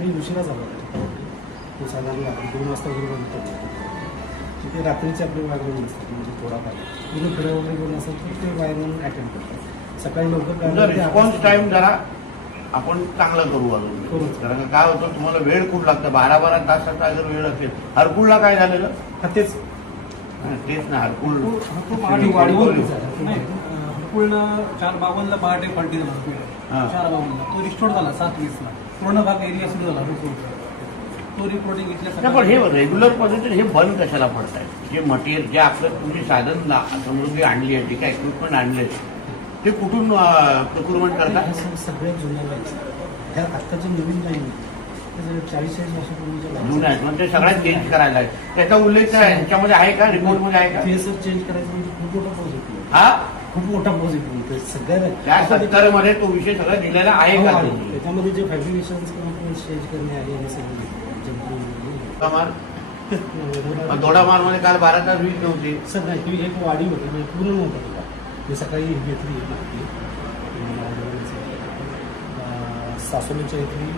रात्री उशिरा झाला होता. तो साधारण रात्री दोन वाजता वगैरे बंद पडतो तिथे रात्रीचे आपले वायरमॅन असतात म्हणजे थोडाफार. पूर्ण फिरं वगैरे कोण असेल तर ते वायरमॅन अटेंड करतात. सकाळी लवकर रिस्पॉन्स आपण- टाइम जरा आपण चांगला करू करू. अजून कारण काय होतं तुम्हाला वेळ खूप लागतं. बारा बारा तासाचा जर वेळ असेल हरकुलला काय झालेलं? हा, तेच. तेच ना. नाही पूर्ण चार बावनला पहाटे पलटी झाला चार बावनला तो रिस्टोर झाला सात वीसला. पूर्ण भाग एरिया सुरू झाला तो रिपोर्टिंग नाही पण हे रेग्युलर पद्धतीने हे बंद कशाला पडतायत जे मटेरियल जे आपलं तुमची साधन ला- समृद्धी आणली आहे जे काय इक्विपमेंट आणले ते कुठून प्रोक्युरमेंट करतात हे सग- सगळ्यात जुन्या लाईन्स ह्या आत्ताचे नवीन लाईन चाळीस चाळीस वर्षापूर्वीच्या जुन्या आहेत म्हणजे सगळ्यात चेंज करायला आहे. त्याचा उल्लेख काय? ह्याच्यामध्ये आहे का? रिपोर्टमध्ये आहे का? चेंज करायचं म्हणजे खूप मोठा हा? खूप मोठा पॉझिटिव्ह ते सगळ्या त्या सत्तरमध्ये तो विषय सगळा दिलेला आहे हो, का. तो? त्याच्यामध्ये जे फॅब्रिकेशन चेंज करणे आहे हे सगळे दोडामारमध्ये काल बारा तास वीज नव्हती. सर नाही ती एक वाढी होती म्हणजे पूर्ण नव्हता मी सकाळी घेतली माहिती इथली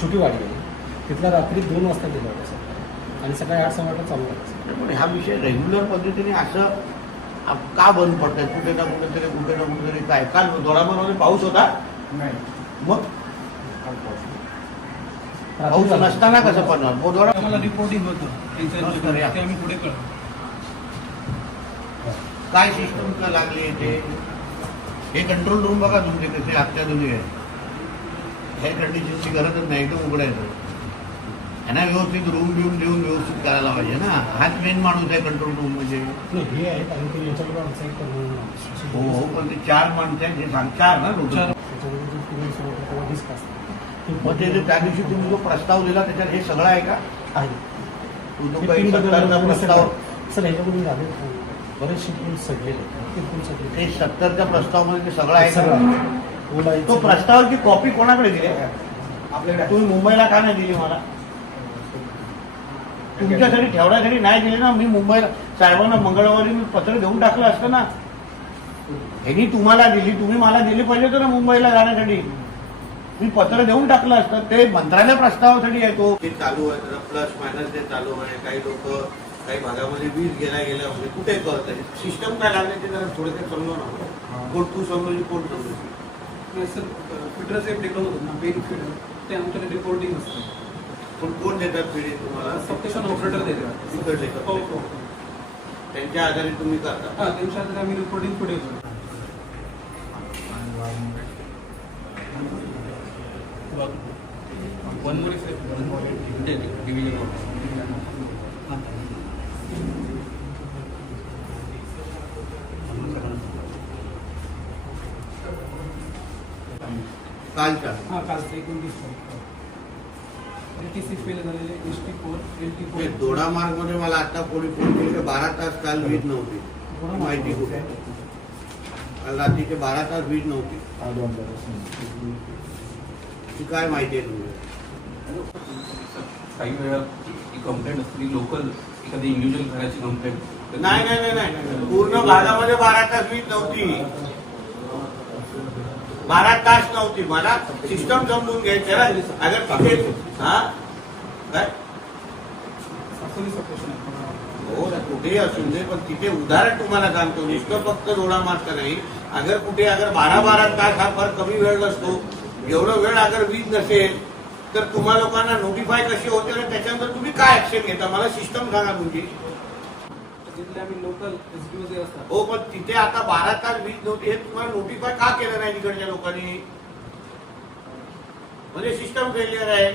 छोटी वाडी आहे. तिथला रात्री दोन वाजता गेला होता सर आणि सकाळी आठ सहा वाजता चालू सर पण हा विषय रेग्युलर पद्धतीने असं का बंद पडतंय कुठे ना कुठेतरी कुठे ना कुठेतरी काय? काल दोडामारमध्ये पाऊस होता? मग? पाऊस नसताना कसं पडणार? बोधवाडा आम्हाला रिपोर्टिंग होतं. त्यांच्या. ते आम्ही पुढे कळतो काय सिस्टम का लागली ते? हे कंट्रोल रूम बघा तुमचे कसे अत्याधुनिक आहे हे कंडिशनची गरजच नाही एकदम उघडायचं यांना व्यवस्थित रूम बिऊन देऊन व्यवस्थित पाहिजे ना. हाच मेन माणूस आहे कंट्रोल रूम म्हणजे. हे आहे आणि ते याच्याकडे आमचा एक हो हो पण ते चार माणसं आहेत हे सांग चार ना लोक मग ते त्या दिवशी तुम्ही जो प्रस्ताव दिला त्याच्यात हे सगळं आहे का? आहे. तो जो काही सत्तरचा प्रस्ताव सर ह्याच्यामध्ये झाले बरेचसे पूल सगळे ते सत्तरच्या प्रस्तावामध्ये ते सगळं आहे का? सगळं तो प्रस्तावाची कॉपी कोणाकडे दिली आपल्याकडे. तुम्ही मुंबईला का नाही दिली मला? तुमच्यासाठी ठेवण्यासाठी नाही दिली ना मी मुंबईला साहेबांना मंगळवारी मी पत्र देऊन टाकलं असतं ना. ह्यांनी तुम्हाला दिली तुम्ही मला दिली पाहिजे होतं ना मुंबईला जाण्यासाठी. मी पत्र देऊन टाकलं असतं. ते मंत्रालय प्रस्तावासाठी आहे तो. ते चालू आहे जरा प्लस मायनस ते चालू आहे. काही लोक काही भागामध्ये वीज गेल्या गेल्या म्हणजे कुठे करत आहे सिस्टम काय लागले ते जरा थोडे ते समजव ना कोण तू समजली कोण समजली सर फिटरचे एक टेकल होतं ना पेन फिटर ते आमच्याकडे रिपोर्टिंग असतं. पण कोण देतात पिढी तुम्हाला? सबस्टेशन ऑपरेटर देतात. तिकडले का? हो हो. त्यांच्या आधारे तुम्ही करता हा त्यांच्या आधारे आम्ही रिपोर्टिंग पुढे करतो is one more. division of कालच्या हा. कालचं. एकोणतीस एल टी सी फेल झालेले S T four L T four Doda मार्गमध्ये मला आता कोणी फोन केली बारा तास काल वीज नव्हती. माहिती कुठे? काल रात्रीचे बारा तास वीज नव्हती. ती काय माहिती आहे तुम्ही काही वेळा ही कंप्लेंट असली लोकल एखादी इंडिव्हिज्युअल घराची कंप्लेंट नाही नाही नाही नाही. पूर्ण भागामध्ये बारा तास वीज नव्हती. बारा तास नव्हती मला सिस्टम समजून घ्यायची अगर हा? काय? हो कुठेही असून दे पण तिथे उदाहरण तुम्हाला सांगतो. नुसतं फक्त जोडा मारता नाही अगर कुठे अगर बारा बारा तास हा फार कमी वेळ नसतो एवढं वेळ अगर वीज नसेल तर तुम्हा लोकांना नोटिफाय कशी होते आणि त्याच्यानंतर तुम्ही काय ऍक्शन घेता? मला सिस्टम सांगा तुमची. जिथले आम्ही लोकल असतात. हो पण तिथे आता बारा तास वीज नव्हती. हे तुम्हाला नोटिफाय का केलं नाही तिकडच्या लोकांनी? म्हणजे सिस्टम फेलियर आहे.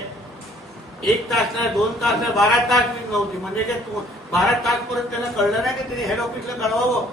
एक तास नाही दोन तास नाही बारा तास वीज नव्हती. म्हणजे बारा तास पर्यंत त्यांना कळलं नाही की त्यांनी हेड ऑफिसला कळवावं.